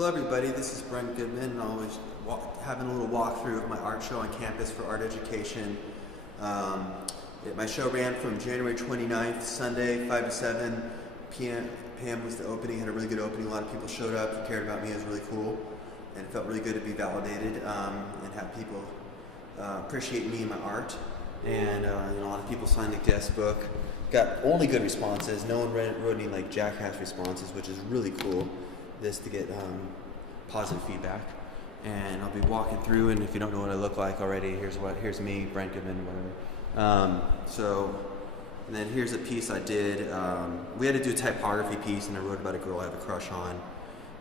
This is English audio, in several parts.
Hello everybody, this is Brent Goodman, and always having a little walkthrough of my art show on campus for art education. My show ran from January 29th, Sunday, 5 to 7 p.m. was the opening. Had a really good opening. A lot of people showed up who cared about me. It was really cool, and it felt really good to be validated and have people appreciate me and my art. And a lot of people signed the guest book. Got only good responses. No one wrote any like jackass responses, which is really cool. This to get positive feedback. And I'll be walking through, and if you don't know what I look like already, here's me, Brent Goodman, whatever. And then here's a piece I did. We had to do a typography piece, and I wrote about a girl I have a crush on,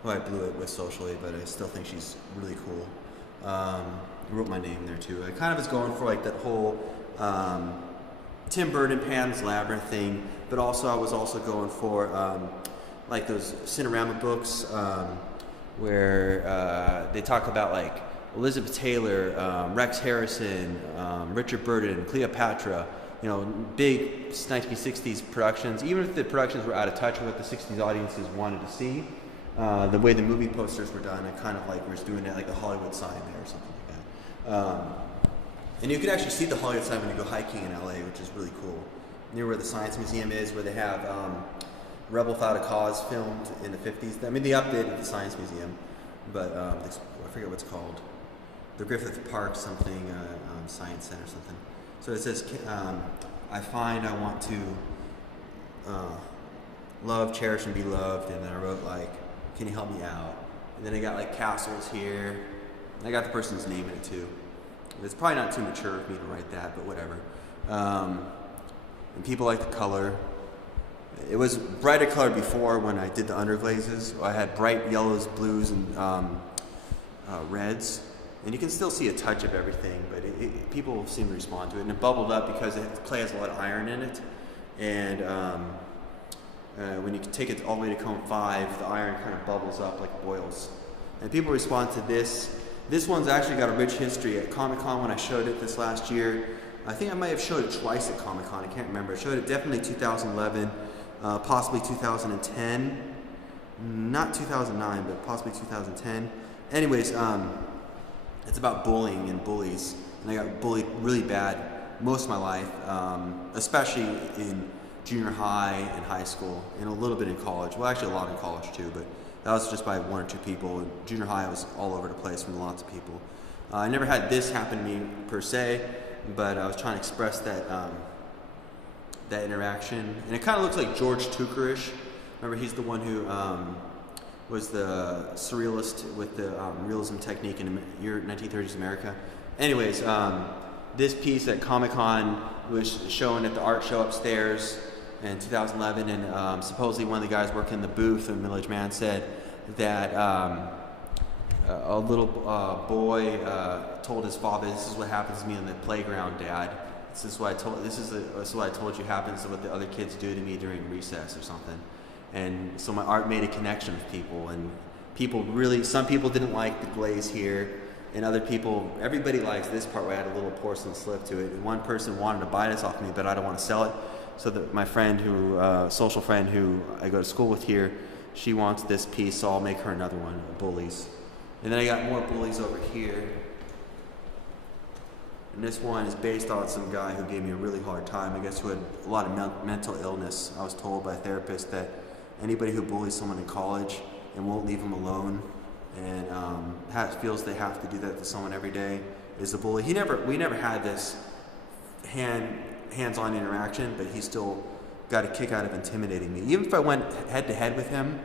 who I blew it with socially, but I still think she's really cool. I wrote my name there too. I kind of was going for like that whole Tim Burton Pan's Labyrinth thing, but also I was also going for like those Cinerama books where they talk about like Elizabeth Taylor, Rex Harrison, Richard Burton, Cleopatra, big 1960s productions. Even if the productions were out of touch with what the 60s audiences wanted to see, the way the movie posters were done, I kind of like was doing it like the Hollywood sign there or something like that. And you can actually see the Hollywood sign when you go hiking in LA, which is really cool. Near where the Science Museum is, where they have Rebel Without a Cause filmed in the 50s. I mean, they updated the Science Museum, but I forget what it's called. The Griffith Park something, Science Center or something. So it says, I want to love, cherish, and be loved. And then I wrote like, can you help me out? And then I got like castles here. And I got the person's name in it too. It's probably not too mature of me to write that, but whatever. And people like the color. It was brighter color before when I did the underglazes. I had bright yellows, blues, and reds. And you can still see a touch of everything, but people seem to respond to it. And it bubbled up because the clay has a lot of iron in it. And when you take it all the way to cone 5, the iron kind of bubbles up like boils. And people respond to this. This one's actually got a rich history. At Comic-Con when I showed it this last year, I think I might have showed it twice at Comic-Con, I can't remember. I showed it definitely 2011, possibly 2010, not 2009, but possibly 2010. Anyways, it's about bullying and bullies, and I got bullied really bad most of my life, especially in junior high and high school, and a little bit in college. Well, actually a lot in college too, but that was just by 1 or 2 people. In junior high, I was all over the place from lots of people. I never had this happen to me per se, but I was trying to express that that interaction. And it kind of looks like George Tukerish. Remember, he's the one who was the surrealist with the realism technique in 1930s America. Anyways, this piece at Comic-Con was shown at the art show upstairs in 2011, and supposedly one of the guys working in the booth, a middle-aged man, said that a little boy told his father, "This is what happens to me on the playground, Dad. This is what I told you happens to what the other kids do to me during recess or something." And so my art made a connection with people, and some people didn't like the glaze here, and other people, everybody likes this part where I had a little porcelain slip to it. And one person wanted to buy this off me, but I don't want to sell it. So that my friend social friend who I go to school with here, she wants this piece, so I'll make her another one, bullies. And then I got more bullies over here. And this one is based on some guy who gave me a really hard time, I guess, who had a lot of mental illness. I was told by a therapist that anybody who bullies someone in college and won't leave them alone and feels they have to do that to someone every day is a bully. We never had this hands-on interaction, but he still got a kick out of intimidating me. Even if I went head-to-head with him,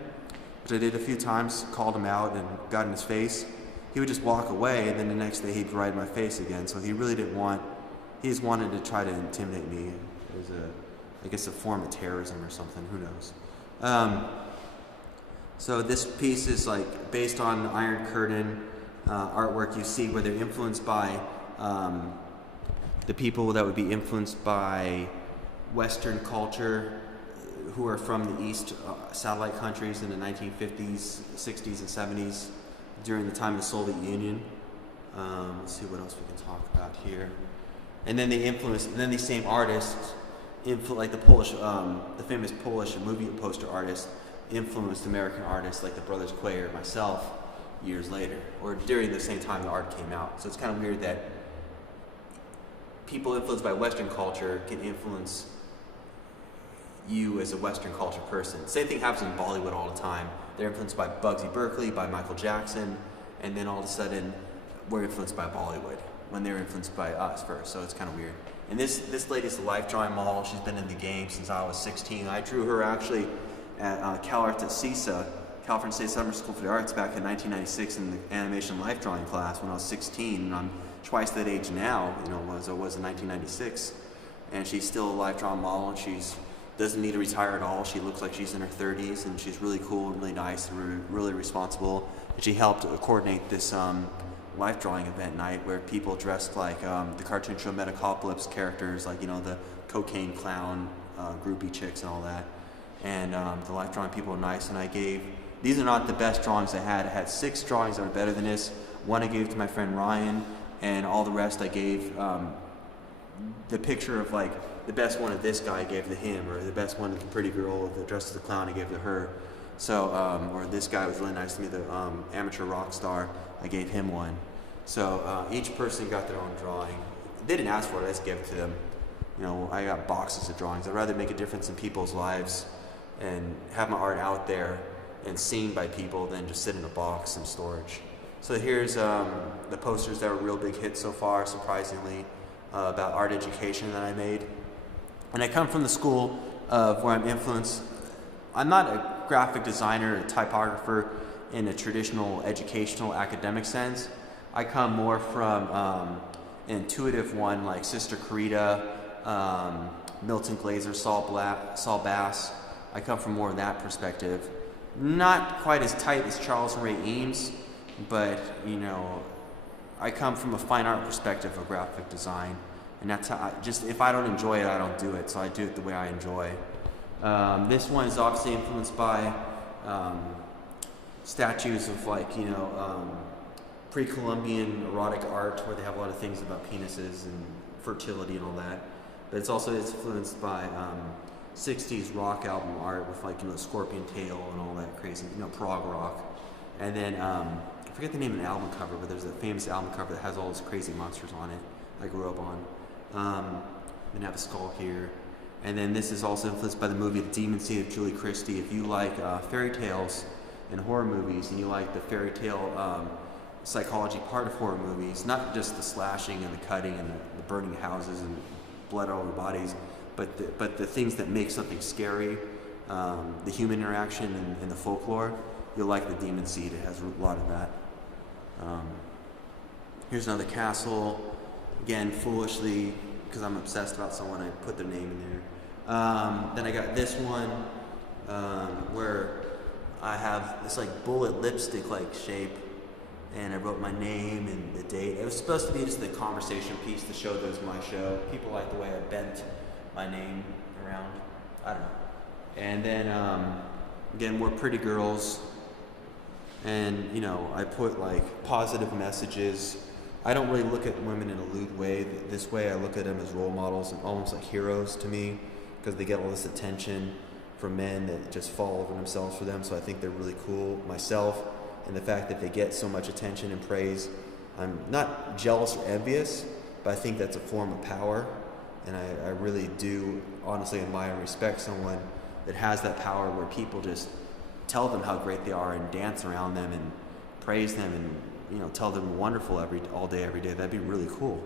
which I did a few times, called him out and got in his face, he would just walk away, and then the next day he'd ride in my face again. So he really he just wanted to try to intimidate me. It was I guess a form of terrorism or something, who knows. So this piece is like based on the Iron Curtain artwork you see, where they're influenced by the people that would be influenced by Western culture, who are from the East satellite countries in the 1950s, 60s, and 70s during the time of the Soviet Union. Let's see what else we can talk about here. And then these same artists, like the famous Polish movie poster artist, influenced American artists like the Brothers Quayer, myself, years later, or during the same time the art came out. So it's kind of weird that people influenced by Western culture can influence you as a Western culture person. Same thing happens in Bollywood all the time. They're influenced by Bugsy Berkeley, by Michael Jackson, and then all of a sudden we're influenced by Bollywood when they're influenced by us first. So it's kind of weird. And this lady's a life drawing model. She's been in the game since I was 16. I drew her actually at Cal Arts at CISA, California State Summer School for the Arts, back in 1996 in the animation life drawing class when I was 16. And I'm twice that age now, as I was in 1996. And she's still a life drawing model, and she's doesn't need to retire at all. She looks like she's in her 30s, and she's really cool and really nice and really responsible. And she helped coordinate this life drawing event night where people dressed like the cartoon show Metacopolis characters, like the cocaine clown, groupie chicks and all that. And the life drawing people were nice, and these are not the best drawings I had. I had 6 drawings that were better than this. One I gave to my friend Ryan, and all the rest I gave the picture of like the best one of this guy I gave to him, or the best one of the pretty girl that dressed as a clown I gave to her. So, or this guy was really nice to me, the amateur rock star, I gave him one. So each person got their own drawing. They didn't ask for it, I just gave it to them. I got boxes of drawings. I'd rather make a difference in people's lives and have my art out there and seen by people than just sit in a box in storage. So here's the posters that were real big hits so far, surprisingly, about art education that I made. And I come from the school of where I'm influenced. I'm not a graphic designer, a typographer in a traditional educational academic sense. I come more from an intuitive one like Sister Carita, Milton Glaser, Saul Bass. I come from more of that perspective. Not quite as tight as Charles and Ray Eames, but I come from a fine art perspective of graphic design. And that's how if I don't enjoy it, I don't do it. So I do it the way I enjoy. This one is obviously influenced by statues of pre-Columbian erotic art, where they have a lot of things about penises and fertility and all that. But it's also influenced by 60s rock album art with Scorpion Tail and all that crazy, prog rock. And then I forget the name of the album cover, but there's a famous album cover that has all those crazy monsters on it I grew up on. Then have a skull here. And then this is also influenced by the movie The Demon Seed of Julie Christie. If you like fairy tales and horror movies, and you like the fairy tale psychology part of horror movies, not just the slashing and the cutting and the burning houses and blood all over bodies, but the things that make something scary, the human interaction and the folklore, you'll like The Demon Seed. It has a lot of that. Here's another castle. Again, foolishly, because I'm obsessed about someone, I put their name in there. Then I got this one where I have this bullet lipstick shape, and I wrote my name and the date. It was supposed to be just the conversation piece to show that it was my show. People like the way I bent my name around. I don't know. And then again, we're pretty girls, and I put positive messages. I don't really look at women in a lewd way. This way I look at them as role models and almost like heroes to me, because they get all this attention from men that just fall over themselves for them. So I think they're really cool. Myself, and the fact that they get so much attention and praise, I'm not jealous or envious, but I think that's a form of power. And I really do honestly admire and respect someone that has that power, where people just tell them how great they are and dance around them and praise them and tell them wonderful all day, every day. That'd be really cool.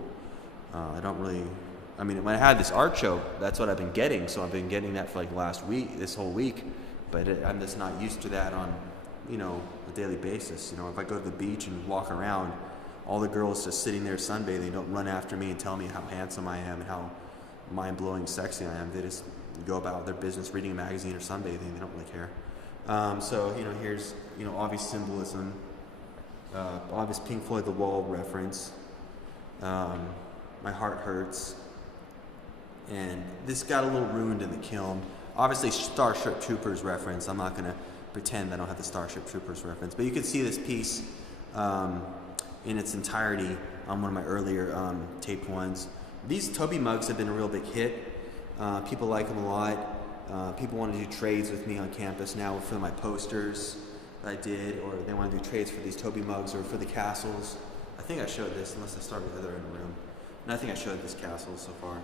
When I had this art show, that's what I've been getting. So I've been getting that for last week, this whole week. But I'm just not used to that on, a daily basis. If I go to the beach and walk around, all the girls just sitting there sunbathing don't run after me and tell me how handsome I am and how mind-blowing sexy I am. They just go about their business reading a magazine or sunbathing. They don't really care. So here's obvious symbolism. Obvious Pink Floyd The Wall reference. My heart hurts. And this got a little ruined in the kiln. Obviously Starship Troopers reference. I'm not going to pretend I don't have the Starship Troopers reference. But you can see this piece in its entirety on one of my earlier taped ones. These Toby mugs have been a real big hit. People like them a lot. People want to do trades with me on campus now for my posters. that I did, or they want to do trades for these Toby mugs or for the castles. I think I showed this, unless I started with the other in the room. And I think I showed this castle so far.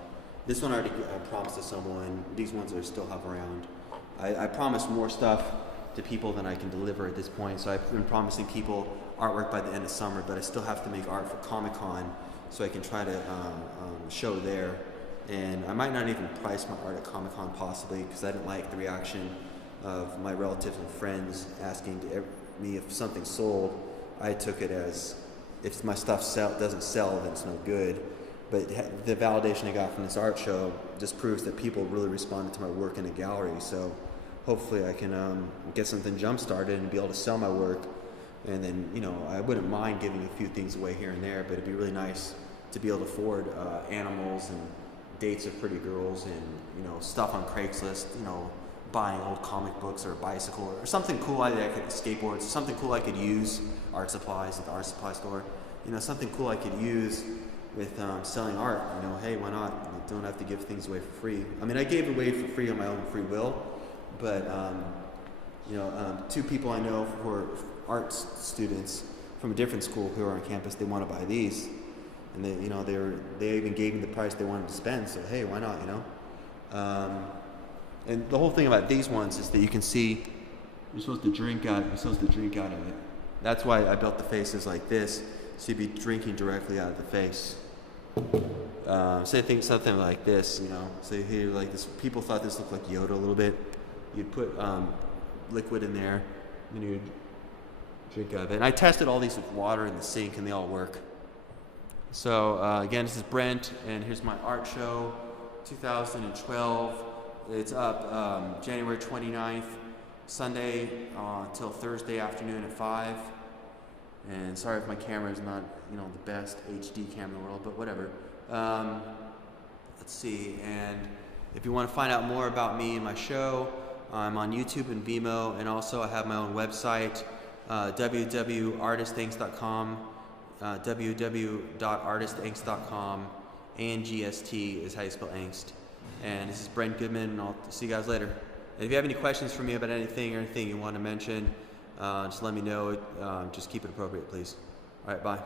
This one I already promised to someone. These ones I still have around. I promised more stuff to people than I can deliver at this point. So I've been promising people artwork by the end of summer, but I still have to make art for Comic-Con so I can try to show there. And I might not even price my art at Comic-Con possibly, because I didn't like the reaction of my relatives and friends asking me if something sold. I took it as, if my stuff doesn't sell, then it's no good. But the validation I got from this art show just proves that people really responded to my work in a gallery. So hopefully I can get something jump started and be able to sell my work. And then, you know, I wouldn't mind giving a few things away here and there, but it'd be really nice to be able to afford animals and dates of pretty girls and, you know, stuff on Craigslist, you know, buying old comic books or a bicycle or something cool like that, skateboards, something cool I could use, art supplies at the art supply store, you know, something cool I could use with selling art. You know, hey, why not? You don't have to give things away for free. I mean, I gave it away for free on my own free will, but you know, two people I know who are art students from a different school who are on campus, they want to buy these, and they, you know, they even gave me the price they wanted to spend. So hey, why not? You know, and the whole thing about these ones is that you can see you're supposed to drink out. You're supposed to drink out of it. That's why I built the faces like this, so you'd be drinking directly out of the face. Say something like this, you know. Say here like this. People thought this looked like Yoda a little bit. You'd put liquid in there, and you'd drink out of it. And I tested all these with water in the sink, and they all work. So again, this is Brent, and here's my art show, 2012. It's up January 29th, Sunday till Thursday afternoon at 5. And sorry if my camera is not, you know, the best HD camera in the world, but whatever. Let's see, and if you want to find out more about me and my show, I'm on YouTube and Vimeo, and also I have my own website, www.artistinks.com, www.artistinks.com, and GST is how you spell angst. And this is Brent Goodman, and I'll see you guys later. And if you have any questions for me about anything or anything you want to mention, just let me know. Just keep it appropriate, please. All right, bye.